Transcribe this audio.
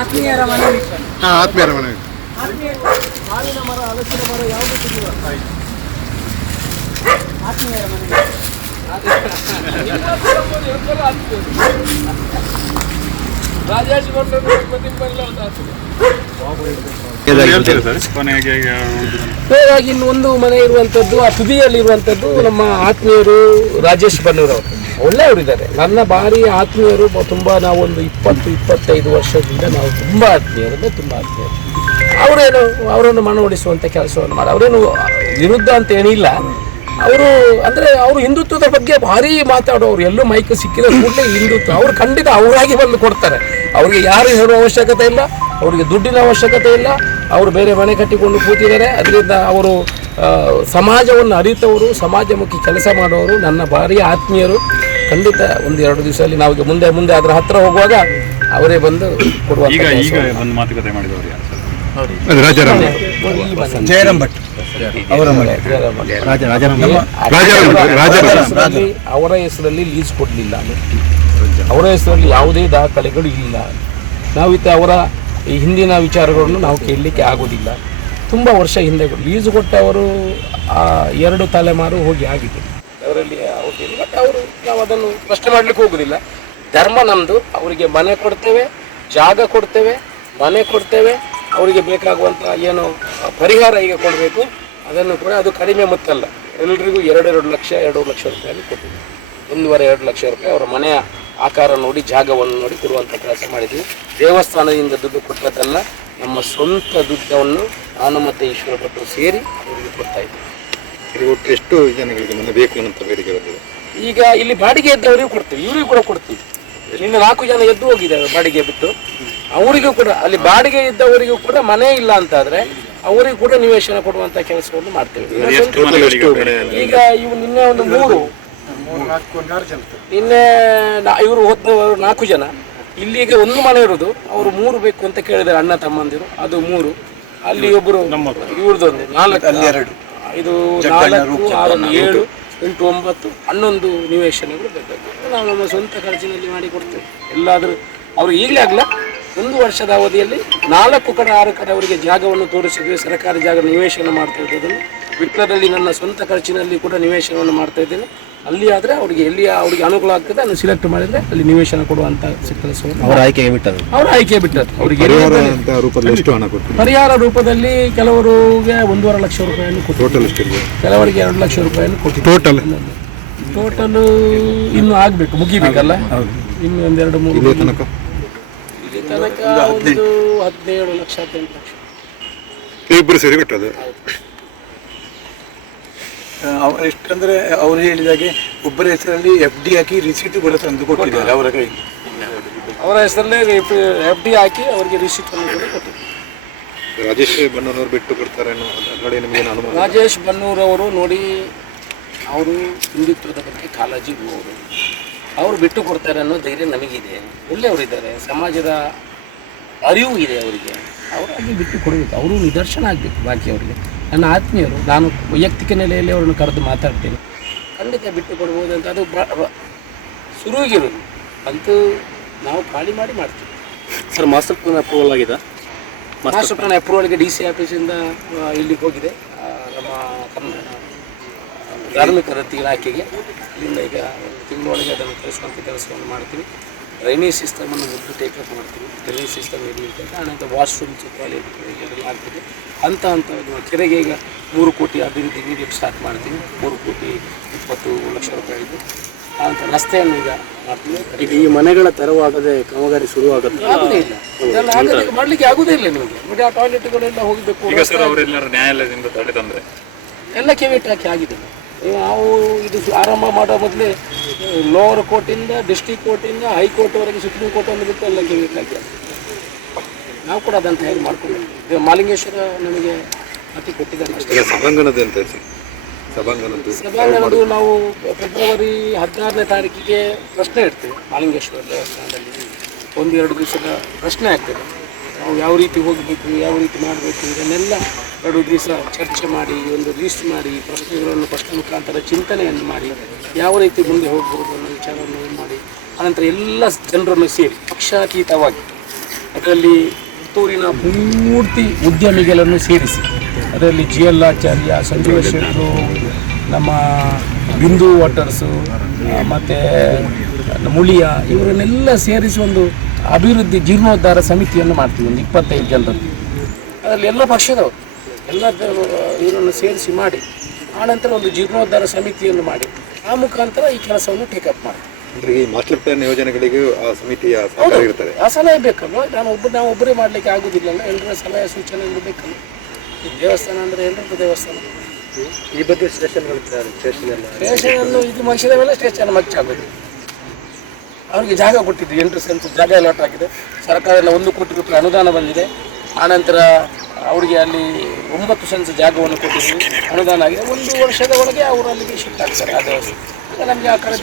ಆತ್ಮೀಯರ ಮನೆ. ಆತ್ಮೀಯರ ಮನೆ. ಮಾವಿನ ಮರ, ಹಲಸಿನ ಮರ ಯಾವುದು ತೆಗೆಯುವ? ಆತ್ಮೀಯರ ಮನೆ. ರಾಜೇಶ್ ಕೊನೆಯಾಗಿ ಇನ್ನೊಂದು ಮನೆ ಇರುವಂತದ್ದು, ಆ ತುದಿಯಲ್ಲಿ ಇರುವಂತದ್ದು ನಮ್ಮ ಆತ್ಮೀಯರು ರಾಜೇಶ್ ಬನ್ನೂರವರು. ಒಳ್ಳೆಯವರಿದ್ದಾರೆ, ನನ್ನ ಭಾರಿ ಆತ್ಮೀಯರು. ತುಂಬಾ ನಾವೊಂದು 20-25 ವರ್ಷದಿಂದ ನಾವು ತುಂಬಾ ಆತ್ಮೀಯರು, ತುಂಬಾ ಆತ್ಮೀಯರು. ಅವರನ್ನು ಮನವೊಲಿಸುವಂತ ಕೆಲಸವನ್ನು ಮಾಡಿ, ಅವರೇನು ವಿರುದ್ಧ ಅಂತ ಏನಿಲ್ಲ. ಅವರು ಹಿಂದುತ್ವದ ಬಗ್ಗೆ ಭಾರಿ ಮಾತಾಡೋರು. ಎಲ್ಲೂ ಮೈಕ್ ಸಿಕ್ಕಿದ ಕೂಡಲೇ ಹಿಂದುತ್ವ ಅವ್ರು ಖಂಡಿತ ಅವರಾಗಿ ಬಂದು ಕೊಡ್ತಾರೆ. ಅವ್ರಿಗೆ ಯಾರು ಹೇಳುವ ಅವಶ್ಯಕತೆ ಇಲ್ಲ, ಅವರಿಗೆ ದುಡ್ಡಿನ ಅವಶ್ಯಕತೆ ಇಲ್ಲ. ಅವರು ಬೇರೆ ಮನೆ ಕಟ್ಟಿಕೊಂಡು ಕೂತಿದ್ದಾರೆ. ಅದರಿಂದ ಅವರು ಸಮಾಜವನ್ನು ಅರಿತವರು, ಸಮಾಜಮುಖಿ ಕೆಲಸ ಮಾಡುವವರು, ನನ್ನ ಭಾರಿ ಆತ್ಮೀಯರು. ಖಂಡಿತ 1-2 ದಿವಸದಲ್ಲಿ ನಾವು ಮುಂದೆ ಅದರ ಹತ್ರ ಹೋಗುವಾಗ ಅವರೇ ಬಂದು ಕೊಡುವ. ಮಾತುಕತೆ ಮಾಡಿದವರು ಜಯರಾಮ್ ಭಟ್ ಅವರ ಅವರ ಹೆಸರಲ್ಲಿ ಲೀಸ್ ಕೊಡಲಿಲ್ಲ, ಅವರ ಹೆಸರಲ್ಲಿ ಯಾವುದೇ ದಾಖಲೆಗಳು ಇಲ್ಲ. ನಾವಿತ್ತು ಅವರ ಈ ಹಿಂದಿನ ವಿಚಾರಗಳನ್ನು ನಾವು ಕೇಳಲಿಕ್ಕೆ ಆಗೋದಿಲ್ಲ. ತುಂಬ ವರ್ಷ ಹಿಂದೆ ಲೀಸ್ ಕೊಟ್ಟವರು 2 ತಲೆಮಾರು ಹೋಗಿ ಆಗಿದೆ. ಅವರಲ್ಲಿ ಯಾವುದಿಲ್ಲ. ಬಟ್ ನಾವು ಅದನ್ನು ಪ್ರಶ್ನೆ ಮಾಡಲಿಕ್ಕೆ ಹೋಗೋದಿಲ್ಲ. ಧರ್ಮ ನಮ್ಮದು. ಅವರಿಗೆ ಮನೆ ಕೊಡ್ತೇವೆ, ಜಾಗ ಕೊಡ್ತೇವೆ, ಮನೆ ಕೊಡ್ತೇವೆ. ಅವರಿಗೆ ಬೇಕಾಗುವಂಥ ಏನು ಪರಿಹಾರ ಈಗ ಕೊಡಬೇಕು ಅದನ್ನು ಕೂಡ, ಅದು ಕಡಿಮೆ ಮೊತ್ತಲ್ಲ. ಎಲ್ಲರಿಗೂ 2 ಲಕ್ಷ ರೂಪಾಯಿಯಲ್ಲಿ ಕೊಟ್ಟಿದ್ವಿ. 1.5-2 ಲಕ್ಷ ರೂಪಾಯಿ ಅವರ ಮನೆಯ ಆಕಾರ ನೋಡಿ, ಜಾಗವನ್ನು ನೋಡಿ ಕೊಡುವಂಥ ಕೆಲಸ ಮಾಡಿದ್ವಿ. ದೇವಸ್ಥಾನದಿಂದ ದುಡ್ಡು ಕೊಟ್ಟದ್ದಲ್ಲ, ನಮ್ಮ ಸ್ವಂತ ದುಡ್ಡನ್ನು ನಾನು ಮತ್ತು ಈಶ್ವರ ಭಟ್ರು ಸೇರಿ ಅವರಿಗೆ ಕೊಡ್ತಾ ಇದ್ದೀವಿ. ಒಟ್ಟು ಎಷ್ಟು ಜನಗಳಿಗೆ ಮನೆ ಬೇಕು ಅಂತ ಬೇಡಿಕೆ ಬಂದಿದೆ? ಈಗ ಇಲ್ಲಿ ಬಾಡಿಗೆ ಇದ್ದವರಿಗೂ ಕೊಡ್ತೀವಿ, ಇವರಿಗೂ ಕೂಡ ಕೊಡ್ತೀವಿ. ಇನ್ನು 4 ಜನ ಎದ್ದು ಹೋಗಿದ್ದಾರೆ ಬಾಡಿಗೆ ಬಿಟ್ಟು. ಅವರಿಗೂ ಕೂಡ, ಅಲ್ಲಿ ಬಾಡಿಗೆ ಇದ್ದವರಿಗೂ ಕೂಡ ಮನೆ ಇಲ್ಲ ಅಂತಾದರೆ ಅವರಿಗೂ ಕೂಡ ನಿವೇಶನ ಕೊಡುವಂಥ ಕೆಲಸವನ್ನು ಮಾಡ್ತೇವೆ. ಈಗ ಇವು ನಿನ್ನೆ ಒಂದು 3 ಇವರು ಹೋದವರು 4 ಜನ. ಇಲ್ಲಿಗೆ 1 ಮನೆ ಇರೋದು, ಅವರು 3 ಬೇಕು ಅಂತ ಕೇಳಿದ್ದಾರೆ, ಅಣ್ಣ ತಮ್ಮಂದಿರು. ಅದು 3. ಅಲ್ಲಿ ಒಬ್ಬರು ಇವ್ರದೊಂದು 4, ಅಲ್ಲಿ 2, ಇದು 4, 6, 7, 8, 9, 11 ನಿವೇಶನಗಳು ಬೇಕು. ನಾವು ನಮ್ಮ ಸ್ವಂತ ಖರ್ಚಿನಲ್ಲಿ ಮಾಡಿ ಕೊಡ್ತೇವೆ. ಎಲ್ಲಾದರೂ ಅವರು ಈಗಲೇ ಆಗಲ್ಲ, 1 ವರ್ಷದ ಅವಧಿಯಲ್ಲಿ 4 ಕಡೆ 6 ಕಡೆ ಅವರಿಗೆ ಜಾಗವನ್ನು ತೋರಿಸಿದ್ವಿ. ಸರ್ಕಾರಿ ಜಾಗ ನಿವೇಶನ ಮಾಡ್ತಾ ಇದ್ದದನ್ನು ವಿಟ್ಲದಲ್ಲಿ ನನ್ನ ಸ್ವಂತ ಖರ್ಚಿನಲ್ಲಿ ಕೂಡ ನಿವೇಶನವನ್ನು ಮಾಡ್ತಾ ಇದ್ದೇನೆ. ಅಲ್ಲಿ ಆದರೆ ಅವರಿಗೆ ಎಲ್ಲಿ ಅವರಿಗೆ ಅನುಕೂಲ ಆಗ್ತದೆ ಅದನ್ನು ಸಿಲೆಕ್ಟ್ ಮಾಡಿದರೆ ಅಲ್ಲಿ ನಿವೇಶನ ಕೊಡುವಂಥ ಕೆಲಸವನ್ನು ಅವರ ಆಯ್ಕೆ ಬಿಟ್ಟರು. ಅವರಿಗೆ ಪರಿಹಾರ ರೂಪದಲ್ಲಿ ಕೆಲವರಿಗೆ 1.5 ಲಕ್ಷ ರೂಪಾಯಿಯನ್ನು ಕೊಟ್ಟು, ಕೆಲವರಿಗೆ 2 ಲಕ್ಷ ರೂಪಾಯಿಯನ್ನು ಕೊಟ್ಟು, ಟೋಟಲ್ ಇನ್ನು ಆಗಬೇಕು, ಮುಗಿಬೇಕಲ್ಲ. ಇನ್ನು 1-2-3 ಇಲ್ಲಿ ತನಕ ಒಂದು 17 ಲಕ್ಷ 18 ಲಕ್ಷ ಇಬ್ಬರು ಸೇರಿ ಬಿಟ್ಟದು. ಎಷ್ಟಂದ್ರೆ ಅವರು ಹೇಳಿದಾಗೆ ಒಬ್ಬರ ಹೆಸರಲ್ಲಿ FD ಹಾಕಿ ರಿಸೀಟ್ ಕೂಡ ತಂದು ಕೊಟ್ಟಿದ್ದಾರೆ ಅವರ ಕೈ. ಅವರ ಹೆಸರಲ್ಲೇ FD ಹಾಕಿ ಅವರಿಗೆ ರಿಸೀಟ್ ಅನ್ನು ಕೂಡ ಕೊಟ್ಟಿದ್ದಾರೆ. ರಾಜೇಶ್ ಬನ್ನೂರವರು ಬಿಟ್ಟು ಕೊಡ್ತಾರೆ ಅನ್ನೋ ನೋಡಿ ನಿಮಗೇನು ಅನುಮಾನ? ರಾಜೇಶ್ ಬನ್ನೂರವರು ನೋಡಿ, ಅವರು ಹಿಂದುತ್ವದ ಬಗ್ಗೆ ಕಾಳಜಿ ಇರುವವರು. ಅವರು ಬಿಟ್ಟು ಕೊಡ್ತಾರೆ ಅನ್ನೋ ಧೈರ್ಯ ನಮಗಿದೆ. ಒಳ್ಳೆಯವರಿದ್ದಾರೆ, ಸಮಾಜದ ಅರಿವು ಇದೆ ಅವರಿಗೆ. ಅವರಾಗಿ ಬಿಟ್ಟು ಕೊಡಬೇಕು, ಅವರು ನಿದರ್ಶನ ಆಗಬೇಕು ಬಾಕಿ ಅವರಿಗೆ. ನನ್ನ ಆತ್ಮೀಯರು, ನಾನು ವೈಯಕ್ತಿಕ ನೆಲೆಯಲ್ಲಿ ಅವರನ್ನು ಕರೆದು ಮಾತಾಡ್ತೀನಿ. ಖಂಡಿತ ಬಿಟ್ಟು ಕೊಡ್ಬೋದು ಅಂತ ಅದು ಶುರುವಿಗಿರೋದು ಅಂತೂ ನಾವು ಖಾಲಿ ಮಾಡ್ತೀವಿ. ಸರ್, ಮಾಸ್ಟರ್ ಪ್ಲಾನ್ ಅಪ್ರೂವಲ್ ಆಗಿದೆ? ಮಾಸ್ಟರ್ ಪ್ಲಾನ್ ಅಪ್ರೂವಲ್ಗೆ DC ಆಫೀಸಿಂದ ಇಲ್ಲಿಗೆ ಹೋಗಿದೆ, ನಮ್ಮ ಧಾರ್ಮಿಕ ದತ್ತಿ ಇಲಾಖೆಗೆ. ಇಲ್ಲಿಂದ ಈಗ ತಿಂಗಳೊಳಗೆ ಅದನ್ನು ಕಳಿಸುವಂಥ ಕೆಲಸವನ್ನು ಮಾಡ್ತೀವಿ. ಡ್ರೈನೇಜ್ ಸಿಸ್ಟಮನ್ನು ಮೊದಲು ಟೇಕಪ್ ಮಾಡ್ತೀವಿ. ಡ್ರೈನೇಜ್ ಸಿಸ್ಟಮ್ ಇರಲಿಕ್ಕೆ ಆನಂತರ ವಾಶ್ರೂಮ್ಸ್ ಟಾಯ್ಲೆಟ್ ಆಗ್ತದೆ. ಹಂತ ಕೆರೆಗೆ ಈಗ 3 ಕೋಟಿ ಅಭಿವೃದ್ಧಿ ನೀಡಲಿಕ್ಕೆ ಸ್ಟಾರ್ಟ್ ಮಾಡ್ತೀವಿ. 3,20,00,000 ರೂಪಾಯಿದು. ಆನಂತರ ರಸ್ತೆಯನ್ನು ಈಗ ಮಾಡ್ತೀವಿ. ಈಗ ಈ ಮನೆಗಳ ತೆರವಾಗದೆ ಕಾಮಗಾರಿ ಶುರುವಾಗುತ್ತೆ? ಆಗೋದೇ ಇಲ್ಲ, ಇದೆಲ್ಲ ಆಗೋದಕ್ಕೆ ಮಾಡಲಿಕ್ಕೆ ಆಗೋದೇ ಇಲ್ಲ ನಿಮಗೆ. ನೋಡಿ, ಆ ಟಾಯ್ಲೆಟ್ಗಳೆಲ್ಲ ಹೋಗಬೇಕು. ನ್ಯಾಯಾಲಯದಿಂದ ತಡೆ ತಂದರೆ ಎಲ್ಲ ಕೆವಿಟ್ ಹಾಕಿ ಆಗಿದೆ. ನಾವು ಇದು ಆರಂಭ ಮಾಡೋ ಮೊದಲೇ ಲೋವರ್ ಕೋರ್ಟಿಂದ, ಡಿಸ್ಟ್ರಿಕ್ಟ್ ಕೋರ್ಟಿಂದ, ಹೈಕೋರ್ಟ್ವರೆಗೆ, ಸುಪ್ರೀಂ ಕೋರ್ಟನ್ನು ಬಿಟ್ಟು ಎಲ್ಲ ಕೆವಿಟ್ ಹಾಕಿ ನಾವು ಕೂಡ ಅದನ್ನು ತಯಾರು ಮಾಡ್ಕೊಂಡಿದ್ದೀವಿ. ಮಾಲಿಂಗೇಶ್ವರ ನಮಗೆ ಅತಿ ಕೊಟ್ಟಿದ್ದಾರೆ ಅಷ್ಟೇ. ಸಭಾಂಗಣದ್ದು ನಾವು ಫೆಬ್ರವರಿ 16ನೇ ತಾರೀಕಿಗೆ ಪ್ರಶ್ನೆ ಇಡ್ತೀವಿ. ಮಾಲಿಂಗೇಶ್ವರ ದೇವಸ್ಥಾನದಲ್ಲಿ 1-2 ದಿವಸದ ಪ್ರಶ್ನೆ ಆಗ್ತದೆ. ನಾವು ಯಾವ ರೀತಿ ಹೋಗಬೇಕು, ಯಾವ ರೀತಿ ಮಾಡಬೇಕು, ಇದನ್ನೆಲ್ಲ 2 ದಿವಸ ಚರ್ಚೆ ಮಾಡಿ ಒಂದು ಲಿಸ್ಟ್ ಮಾಡಿ ಪ್ರಶ್ನೆಗಳನ್ನು ಪ್ರಶ್ನೆ ಮುಖಾಂತರ ಚಿಂತನೆಯನ್ನು ಮಾಡಿ ಯಾವ ರೀತಿ ಮುಂದೆ ಹೋಗ್ಬೋದು ಅನ್ನೋ ವಿಚಾರವನ್ನು ಮಾಡಿ ಅನಂತರ ಎಲ್ಲ ಜನರನ್ನು ಸೇರಿ ಪಕ್ಷಾತೀತವಾಗಿ ಅದರಲ್ಲಿ ಪುತ್ತೂರಿನ ಪೂರ್ತಿ ಉದ್ಯಮಿಗಳನ್ನು ಸೇರಿಸಿ ಅದರಲ್ಲಿ ಜಿ ಎಲ್ ಆಚಾರ್ಯ, ಸಂಜೀವ ಶೆಟ್ಟರು, ನಮ್ಮ ಬಿಂದು ವಾಟರ್ಸು ಮತ್ತು ಮುಳಿಯ ಇವರನ್ನೆಲ್ಲ ಸೇರಿಸಿ ಒಂದು ಅಭಿವೃದ್ಧಿ ಜೀರ್ಣೋದ್ಧಾರ ಸಮಿತಿಯನ್ನು ಮಾಡ್ತೀವಿ. ಒಂದು 25 ಜನರದ್ದು ಅದರಲ್ಲಿ ಎಲ್ಲ ಪಕ್ಷದವರು ಎಲ್ಲ ಇವರನ್ನು ಸೇರಿಸಿ ಮಾಡಿ ಆನಂತರ ಒಂದು ಜೀರ್ಣೋದ್ಧಾರ ಸಮಿತಿಯನ್ನು ಮಾಡಿ ಆ ಮುಖಾಂತರ ಈ ಕೆಲಸವನ್ನು ಟೇಕಪ್ ಮಾಡ್ತೀವಿ. ಅಂದ್ರೆ ಈ ಮಾಸ್ಟರ್ ಪ್ಲಾನ್ ಯೋಜನೆಗಳಿಗೆ ಆ ಸಮಿತಿಯ ಸಹಕಾರ ಇರ್ತಾರೆ. ಆ ಸಲಹೆ ಬೇಕಲ್ವ, ನಾವು ಒಬ್ಬರೇ ಮಾಡಲಿಕ್ಕೆ ಆಗೋದಿಲ್ಲಲ್ಲ, ಎಲ್ಲರ ಸಲಹೆ ಸೂಚನೆ ಬೇಕಲ್ಲ. ಈ ದೇವಸ್ಥಾನ ಅಂದರೆ ಎಲ್ಲರದ್ದು ದೇವಸ್ಥಾನ. ಈ ಬಗ್ಗೆ ಸ್ಟೇಷನನ್ನು ಇದು ಮುಗಿಸಿದ ಮೇಲೆ ಸ್ಟೇಷನ್ ಮಚ್ಚಾಗೋದು. ಅವರಿಗೆ ಜಾಗ ಕೊಟ್ಟಿದ್ದು 8 ಸೆಂಟ್ ಜಾಗ ಅಲಾಟ್ ಆಗಿದೆ. ಸರ್ಕಾರದಿಂದ 1 ಕೋಟಿ ರೂಪಾಯಿ ಅನುದಾನ ಬಂದಿದೆ. ಆನಂತರ ಅವರಿಗೆ ಅಲ್ಲಿ 9 ಸೆಂಟ್ಸ್ ಜಾಗವನ್ನು ಕೊಟ್ಟಿದ್ದೀವಿ, ಅನುದಾನ ಆಗಿದೆ. 1 ವರ್ಷದ ಒಳಗೆ ಅವರು ಅಲ್ಲಿಗೆ ಶಿಫ್ಟ್ ಆಗ್ತಾರೆ. ಆ ದೇವಸ್ಥಾನ ನಮಗೆ ಆ ಕಡೆ